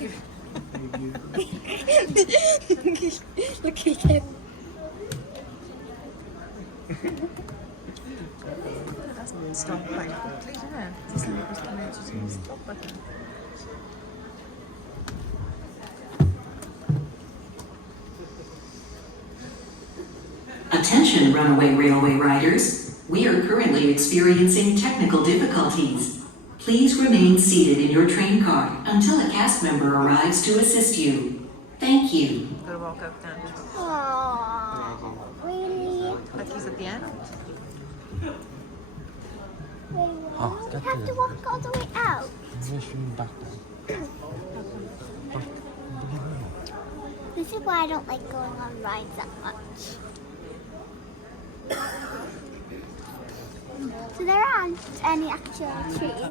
Look at him. Stop quite quickly, isn't it? This one was coming to the stop button. Attention, runaway railway riders. We are currently experiencing technical difficulties. Please remain seated in your train car until a cast member arrives to assist you. Thank you. Gotta walk up down. Aww. Really? Like he's at the end. We have to walk all the way out. This is why I don't like going on rides that much. So there aren't any actual trees.